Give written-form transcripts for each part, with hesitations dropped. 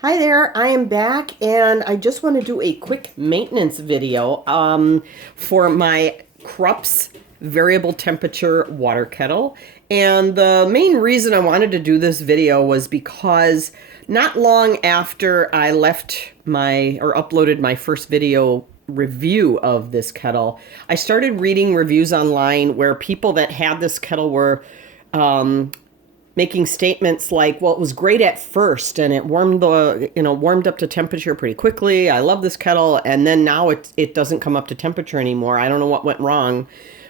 Hi there, I am back and I just want to do a quick maintenance video for my Krups variable temperature water kettle. And the main reason I wanted to do this video was because not long after I left or uploaded my first video review of this kettle, I started reading reviews online where people that had this kettle were making statements like, well, it was great at first and it warmed up to temperature pretty quickly. I love this kettle. And then now it doesn't come up to temperature anymore. I don't know what went wrong,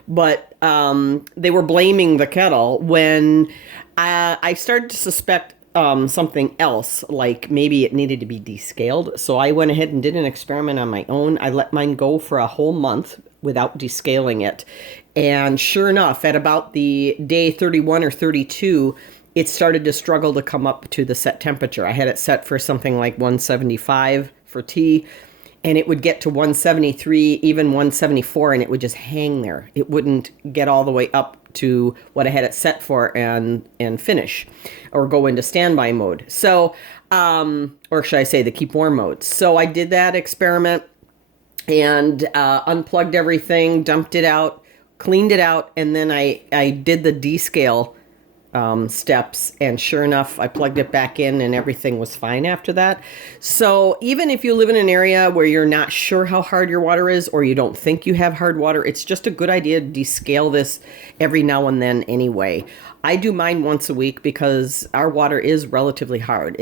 but they were blaming the kettle when I started to suspect something else, like maybe it needed to be descaled. So I went ahead and did an experiment on my own. I let mine go for a whole month without descaling it. And sure enough, at about the day 31 or 32, it started to struggle to come up to the set temperature. I had it set for something like 175 for tea, and it would get to 173, even 174, and it would just hang there. It wouldn't get all the way up to what I had it set for and finish or go into standby mode. So, or should I say the keep warm mode. So I did that experiment and unplugged everything, dumped it out, cleaned it out, and then I did the descale steps, and sure enough, I plugged it back in and everything was fine after that. So even if you live in an area where you're not sure how hard your water is, or you don't think you have hard water, it's just a good idea to descale this every now and then anyway. I do mine once a week because our water is relatively hard.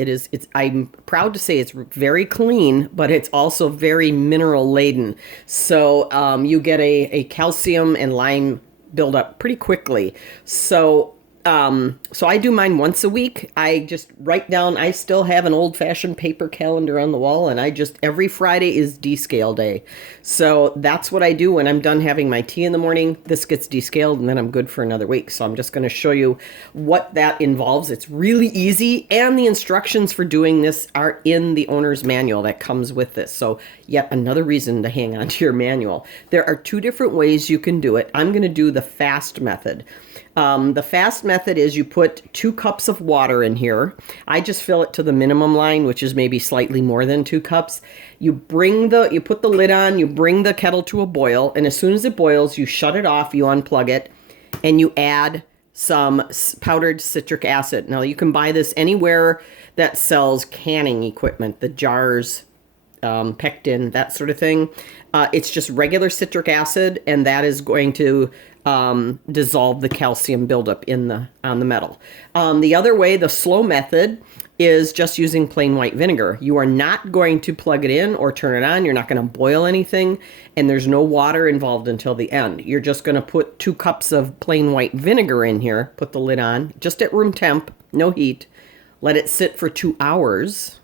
I'm proud to say it's very clean, but it's also very mineral laden. So you get a calcium and lime buildup pretty quickly. So I do mine once a week. I just write down, I still have an old-fashioned paper calendar on the wall, and every Friday is descale day. So that's what I do when I'm done having my tea in the morning. This gets descaled, and then I'm good for another week. So I'm just going to show you what that involves. It's really easy, and the instructions for doing this are in the owner's manual that comes with this. So yet another reason to hang on to your manual. There are two different ways you can do it. I'm going to do the fast method. The fast method is you put 2 cups of water in here. I just fill it to the minimum line, which is maybe slightly more than 2 cups. You put the lid on, you bring the kettle to a boil, and as soon as it boils, you shut it off, you unplug it, and you add some powdered citric acid. Now, you can buy this anywhere that sells canning equipment, the jars, pectin, that sort of thing. It's just regular citric acid, and that is going to dissolve the calcium buildup on the metal. The other way, the slow method, is just using plain white vinegar. You are not going to plug it in or turn it on. You're not going to boil anything, and there's no water involved until the end. You're just going to put 2 cups of plain white vinegar in here, put the lid on, just at room temp, no heat, let it sit for 2 hours,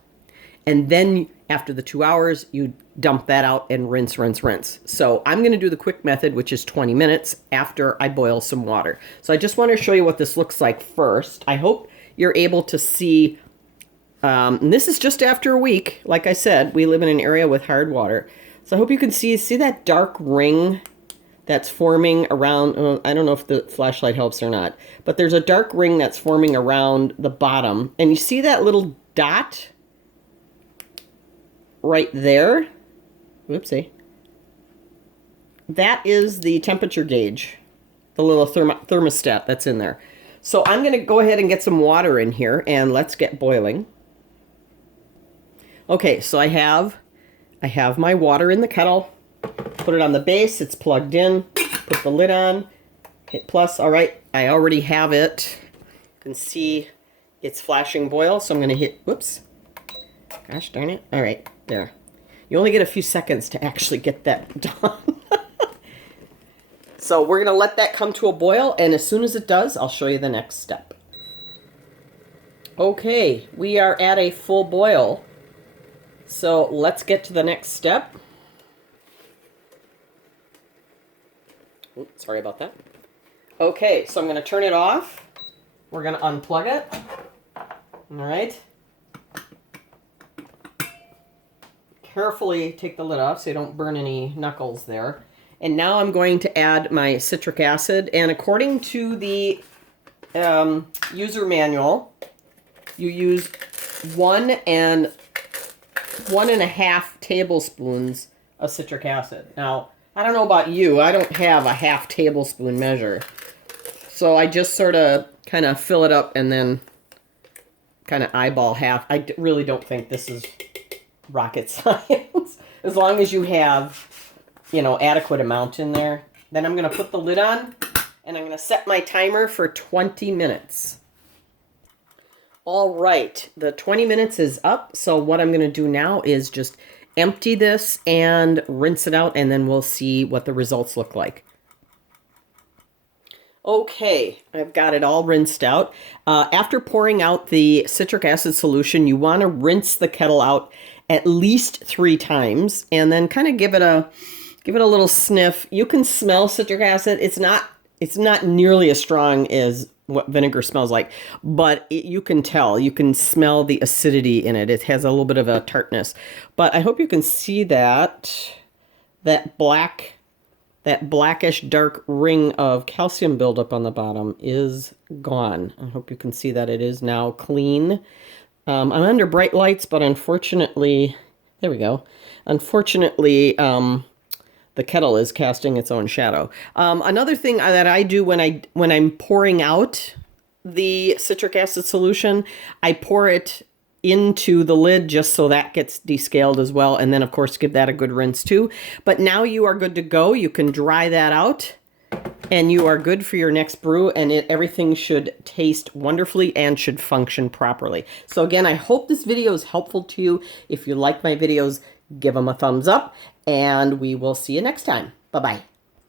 and then after the 2 hours, you dump that out and rinse, rinse, rinse. So I'm going to do the quick method, which is 20 minutes after I boil some water. So I just want to show you what this looks like first. I hope you're able to see, and this is just after a week. Like I said, we live in an area with hard water. So I hope you can see that dark ring that's forming around, I don't know if the flashlight helps or not, but there's a dark ring that's forming around the bottom. And you see that little dot right there? Whoopsie. That is the temperature gauge, the little thermostat that's in there. So I'm going to go ahead and get some water in here, and let's get boiling. Okay, so I have my water in the kettle. Put it on the base. It's plugged in. Put the lid on. Hit plus. All right, I already have it. You can see it's flashing boil, so I'm going to hit, whoops. Gosh darn it. All right, there. You only get a few seconds to actually get that done. So we're going to let that come to a boil, and as soon as it does, I'll show you the next step. Okay, we are at a full boil. So let's get to the next step. Oops, sorry about that. Okay, so I'm going to turn it off. We're going to unplug it. All right. Carefully take the lid off so you don't burn any knuckles there. And now I'm going to add my citric acid. And according to the user manual, you use 1 1.5 tablespoons of citric acid. Now, I don't know about you. I don't have a half tablespoon measure. So I just sort of kind of fill it up and then kind of eyeball half. I really don't think this is rocket science. As long as you have, you know, adequate amount in there. Then I'm going to put the lid on and I'm going to set my timer for 20 minutes. All right, the 20 minutes is up. So what I'm going to do now is just empty this and rinse it out, and then we'll see what the results look like. Okay, I've got it all rinsed out. After pouring out the citric acid solution, you want to rinse the kettle out at least 3 times, and then kind of give it a little sniff. You can smell citric acid. It's not nearly as strong as what vinegar smells like, but you can tell, you can smell the acidity in it. It has a little bit of a tartness, but I hope you can see that blackish dark ring of calcium buildup on the bottom is gone. I hope you can see that it is now clean. I'm under bright lights, but unfortunately, there we go. Unfortunately, the kettle is casting its own shadow. Another thing that I do when I'm pouring out the citric acid solution, I pour it into the lid just so that gets descaled as well. And then, of course, give that a good rinse too. But now you are good to go. You can dry that out and you are good for your next brew, and everything should taste wonderfully and should function properly. So again, I hope this video is helpful to you. If you like my videos, give them a thumbs up, and we will see you next time. Bye-bye.